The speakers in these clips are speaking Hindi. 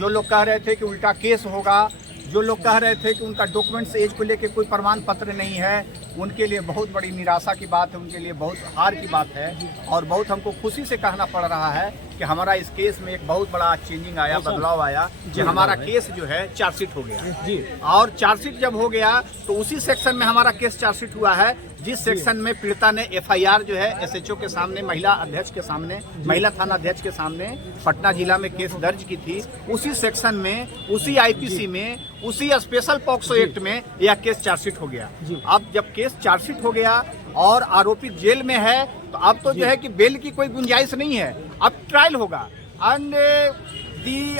जो लोग कह रहे थे कि उल्टा केस होगा, जो लोग कह रहे थे कि उनका डॉक्यूमेंट्स एज को लेकर कोई प्रमाण पत्र नहीं है, उनके लिए बहुत बड़ी निराशा की बात है, उनके लिए बहुत हार की बात है। और बहुत हमको खुशी से कहना पड़ रहा है कि हमारा इस केस में एक बहुत बड़ा चेंजिंग आया, बदलाव आया कि हमारा केस जो है चार्जशीट हो गया। और चार्जशीट जब हो गया तो उसी सेक्शन में हमारा केस चार्जशीट हुआ है जिस सेक्शन में पीड़िता ने एफआईआर जो है एसएचओ के सामने, महिला अध्यक्ष के सामने, महिला थाना अध्यक्ष के सामने पटना जिला में केस दर्ज की थी। उसी सेक्शन में, उसी आईपीसी में, उसी स्पेशल पॉक्सो एक्ट में यह केस चार्जशीट हो गया। अब जब केस चार्जशीट हो गया और आरोपी जेल में है तो अब तो जो है कि बेल की कोई गुंजाइश नहीं है, अब ट्रायल होगा। And the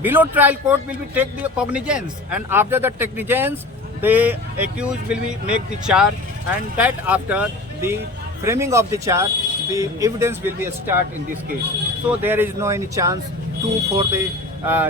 below trial court will be take the cognizance and after the cognizance the accused will be make the charge, and that after the framing of the charge the evidence will be start in this case. So there is no any chance for the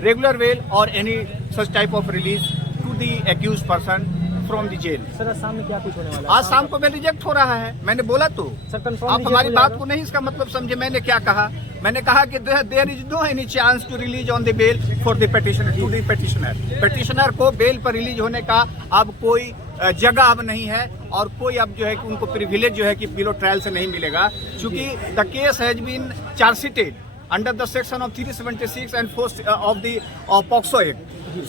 regular bail or any such type of release to the accused person from the jail. Sir आज शाम में क्या कुछ होने वाला है? आज शाम को बेल रिजेक्ट हो रहा है, मैंने बोला तो सर कंफर्म आप हमारी बात को नहीं इसका मतलब समझे। मैंने क्या कहा, मैंने कहा कि there is no any chance to release on the bail for the petitioner, to the petitioner. Petitioner को बेल पर रिलीज होने का अब कोई जगह अब नहीं है और कोई अब जो है कि उनको प्रिविलेज जो है कि बिलो ट्रायल से नहीं मिलेगा, क्योंकि the case has been chargesheeted under the section of 376 and 4 of the POCSO Act.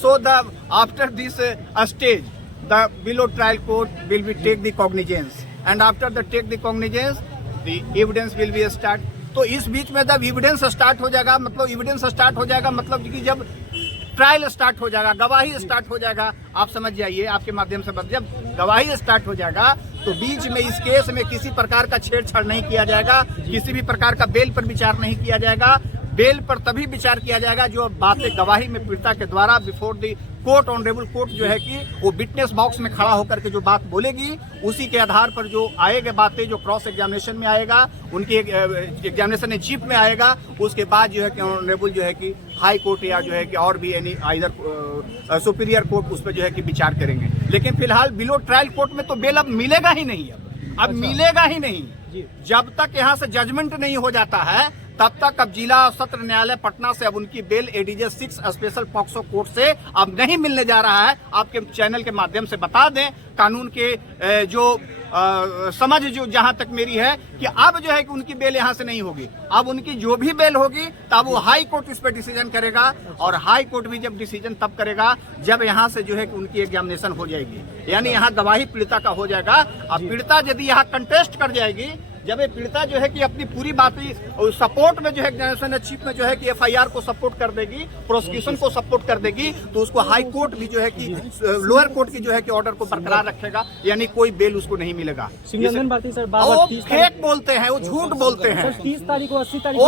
So the after this stage, the below trial court will be take the cognizance, and after the take the cognizance, the evidence will be start. तो इस बीच में जब एविडेंस स्टार्ट हो जाएगा, मतलब एविडेंस स्टार्ट हो जाएगा मतलब कि जब ट्रायल स्टार्ट हो जाएगा, गवाही स्टार्ट हो जाएगा, आप समझ जाइए आपके माध्यम से जब गवाही स्टार्ट हो जाएगा तो बीच में इस केस में किसी प्रकार का छेड़छाड़ नहीं किया जाएगा, किसी भी प्रकार का बेल पर विचार नहीं किया जाएगा। बेल पर तभी विचार किया जाएगा जो बातें गवाही में पीड़िता के द्वारा before the court, honourable court जो है कि वो विटनेस बॉक्स में खड़ा होकर के जो बात बोलेगी उसी के आधार पर जो आएगा बातें, जो क्रॉस एग्जामिनेशन में आएगा, उनकी एग्जामिनेशन चीफ में आएगा, उसके बाद जो है कि ऑनरेबल जो है कि हाई कोर्ट या जो है कि और भी यानी आइदर सुपीरियर कोर्ट उस पर जो है कि विचार करेंगे। लेकिन फिलहाल बिलो ट्रायल कोर्ट में तो बेल अब मिलेगा ही नहीं, अब मिलेगा ही नहीं। जब तक यहाँ से जजमेंट नहीं हो जाता है तब तक अब जिला सत्र न्यायालय पटना से अब उनकी bail ADJ 6 special POCSO court से अब नहीं मिलने जा रहा है। आपके चैनल के माध्यम से बता दें, कानून के जो समझ जो जहां तक मेरी है कि अब जो है कि उनकी बेल यहां से नहीं होगी। अब उनकी जो भी बेल होगी तब वो हाई कोर्ट इस पर डिसीजन करेगा, और हाई कोर्ट भी जब डिसीजन तब करेगा जब यहां से जो है कि उनकी एग्जामिनेशन हो जाएगी, यानी यहां गवाही पीड़िता का हो जाएगा। अब पीड़िता यदि यहां कंटेस्ट कर जाएगी, जब ये पीड़िता जो है कि अपनी पूरी बातें सपोर्ट में जो है एग्जामिनेशन चीफ में जो है कि एफआईआर को सपोर्ट कर देगी, प्रोसिक्यूशन को सपोर्ट कर देगी, तो उसको हाई कोर्ट भी जो है कि लोअर कोर्ट की जो है कि ऑर्डर को बरकरार रखेगा, यानी कोई बेल उसको नहीं मिलेगा। सिंगरन भारती सर वो फेक बोलते हैं, वो झूठ बोलते हैं। 30 तारीख को 80 तारीख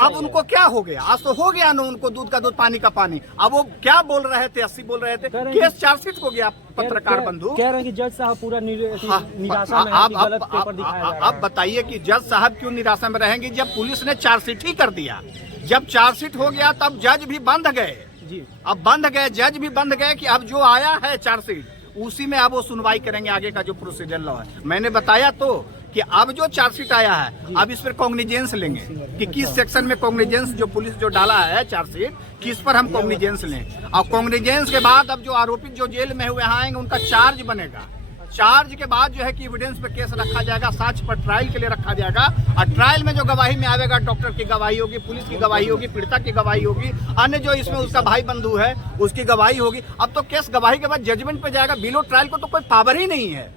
अब उनको क्या हो गया, आज तो हो गया ना, उनको दूध का दूध पानी का पानी। अब वो क्या बोल रहे थे, 80 बोल रहे थे, केस चार्जशीट हो गया। पत्रकार बंधु कह रहे हैं कि जज साहब पूरा निराशा में है कि गलत पेपर दिखाया जा रहा है। आप बताइए कि जज साहब क्यों निराशा में रहेंगे जब पुलिस ने चार्जशीट ही कर दिया। जब चार्जशीट हो गया तब जज भी बंध गए जी, अब बंध गए, जज भी बंध गए कि अब जो आया है चार्जशीट उसी में अब वो सुनवाई करेंगे, आगे का जो प्रोसीजर लॉ है। मैंने बताया तो कि अब जो चार्जशीट आया है अब इस पर कॉग्निजेंस लेंगे कि किस सेक्शन में कॉग्निजेंस जो पुलिस जो डाला है चार्जशीट, किस पर हम कॉग्निजेंस लें। और कॉग्निजेंस के बाद अब जो आरोपित जो जेल में हुए आएंगे उनका चार्ज बनेगा। चार्ज के बाद जो है कि एविडेंस पे केस रखा जाएगा, साक्ष्य पर ट्रायल के लिए रखा जाएगा, और ट्रायल में जो गवाही में आएगा डॉक्टर की गवाही होगी, पुलिस की गवाही होगी, पीड़िता की गवाही होगी, अन्य जो इसमें उसका भाई बंधु है उसकी गवाही होगी। अब तो केस गवाही के बाद जजमेंट पे जाएगा, बिलो ट्रायल को तो कोई पावर ही नहीं है।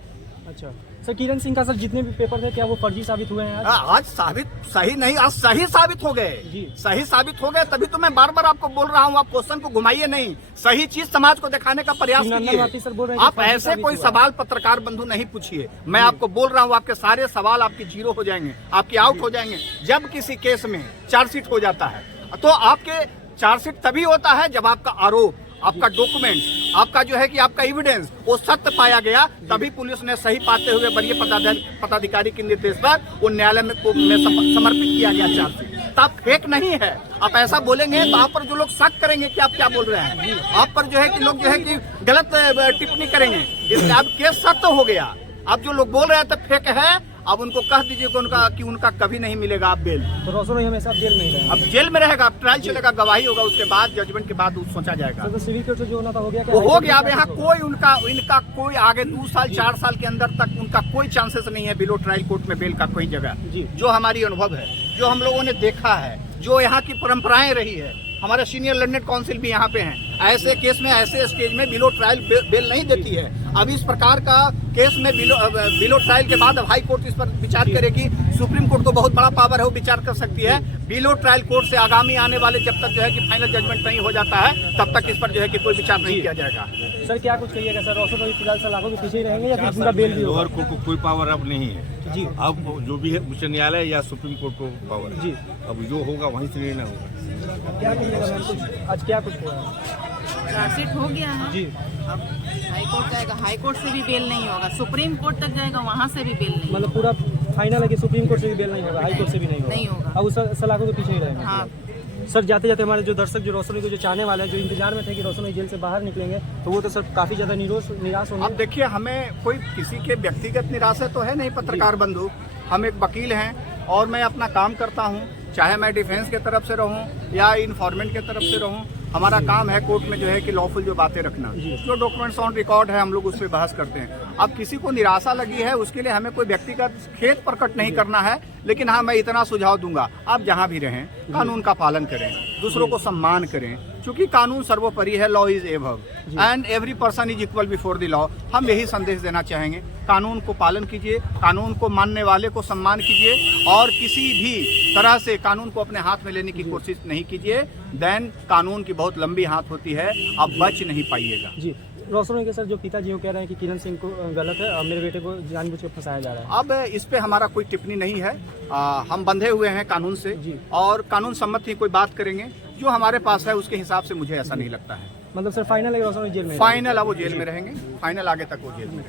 अच्छा सर, किरण सिंह का सर जितने भी पेपर थे क्या वो फर्जी साबित हुए हैं? आज साबित सही नहीं, आज सही साबित हो गए, सही साबित हो गए, तभी तो मैं बार बार आपको बोल रहा हूँ, आप क्वेश्चन को घुमाइए नहीं, सही चीज समाज को दिखाने का प्रयास कीजिए। आप ऐसे कोई सवाल पत्रकार बंधु नहीं पूछिए, मैं आपको बोल रहा हूँ आपके सारे सवाल आपकी जीरो हो जाएंगे, आपके आउट हो जाएंगे। जब किसी केस में चार्जशीट हो जाता है तो आपके चार्जशीट तभी होता है जब आपका आरोप, आपका डॉक्यूमेंट, आपका जो है कि आपका एविडेंस वो सत्य पाया गया, तभी पुलिस ने सही पाते हुए वरीय पदाधिकारी के निर्देश पर वो न्यायालय में समर्पित किया गया चार्जशीट। तब फेक नहीं है। आप ऐसा बोलेंगे तो आप पर जो लोग शक करेंगे कि आप क्या बोल रहे हैं, आप पर जो है कि लोग जो है कि गलत टिप्पणी करेंगे, इसलिए अब केस सत्य हो गया। अब जो लोग बोल रहे थे फेक है, अब उनको कह दीजिए कि उनका कभी नहीं मिलेगा आप बेल। तो रोशन रॉय हमेशा जेल में ही रहेगा। अब जेल में रहेगा, अब ट्रायल चलेगा, गवाही होगा, उसके बाद जजमेंट के बाद सोचा जाएगा। तो सिविल कोर्ट से जो होना था हो गया क्या? वो हो गया। अब यहाँ कोई इनका कोई आगे 2 साल 4 साल के अंदर तक उनका कोई चांसेस नहीं है बिलो ट्रायल कोर्ट में बेल का कोई जगह। जी। जो हमारी अनुभव है, जो हम लोगों ने देखा है, जो यहाँ की परंपराएं रही है, हमारे सीनियर लर्नेड काउंसिल भी यहाँ पे हैं, ऐसे केस में ऐसे स्टेज में बिलो ट्रायल बेल नहीं देती है। अब इस प्रकार का केस में बिलो ट्रायल के बाद अब हाई कोर्ट इस पर विचार करेगी। सुप्रीम कोर्ट को बहुत बड़ा पावर है, वो विचार कर सकती है। बिलो ट्रायल कोर्ट से आगामी आने वाले जब तक जो है कि फाइनल जजमेंट नहीं हो जाता है तब तक इस पर जो है कि कोई विचार नहीं किया जाएगा। सर क्या कुछ कहिएगा सर, रोशन रॉय फिलहाल सलाखों के पीछे ही रहेंगे या फिर पूरा बेल भी होगा? लोअर कोर्ट को कोई पावर अब नहीं है जी। अब जो भी है उच्च न्यायालय या सुप्रीम कोर्ट को पावर है। जी। अब जो होगा वहीं से निर्णय होगा। क्या कहिएगा मैम, कुछ आज क्या कुछ हुआ? चार्जशीट हो गया है। जी। अब हाई कोर्ट जाएगा, हाई कोर्ट से भी बेल नहीं होगा, सुप्रीम कोर्ट तक जाएगा, वहाँ से भी बेल नहीं होगा। मतलब पूरा फाइनल है कि सुप्रीम कोर्ट से भी बेल नहीं होगा, हाई कोर्ट से भी नहीं होगा? नहीं होगा। अब उस सलाखों के पीछे ही रहेंगे। हाँ। सर जाते जाते हमारे जो दर्शक जो रोशन रॉय को जो चाहने वाले हैं, जो इंतजार में थे कि रोशन रॉय जेल से बाहर निकलेंगे, तो वो तो सर काफी ज्यादा निराश होंगे। अब देखिए, हमें कोई किसी के व्यक्तिगत निराशा तो है नहीं, पत्रकार बंधु। हम एक वकील हैं और मैं अपना काम करता हूं, चाहे मैं डिफेंस के तरफ से रहूं या इन्फॉर्मेंट के तरफ से रहूं। हमारा काम है कोर्ट में जो है कि लॉफुल जो बातें रखना, जो डॉक्यूमेंट्स ऑन रिकॉर्ड है हम लोग उस पर बहस करते हैं। अब किसी को निराशा लगी है उसके लिए हमें कोई व्यक्तिगत खेद प्रकट नहीं करना है, लेकिन हाँ मैं इतना सुझाव दूंगा, आप जहाँ भी रहें कानून का पालन करें, दूसरों को सम्मान करें, क्योंकि कानून सर्वोपरि है। Law is above and every person is equal before the law. हम यही संदेश देना चाहेंगे, कानून को पालन कीजिए, कानून को मानने वाले को सम्मान कीजिए और किसी भी तरह से कानून को अपने हाथ में लेने की कोशिश नहीं कीजिए। देन कानून की बहुत लंबी हाथ होती है, आप बच नहीं पाइएगा। जी। रोशन रॉय के सर जो पिताजी वो कह रहे हैं कि किरण सिंह को गलत है और मेरे बेटे को जानबूझ के फंसाया जा रहा है। अब इस पे हमारा कोई टिप्पणी नहीं है। हम बंधे हुए हैं कानून से जी। और कानून सम्मत ही कोई बात करेंगे। जो हमारे पास है उसके हिसाब से मुझे ऐसा नहीं लगता है। मतलब सर फाइनल है रोशन रॉय जेल में? फाइनल अब वो जेल में रहेंगे, फाइनल आगे तक वो जेल में।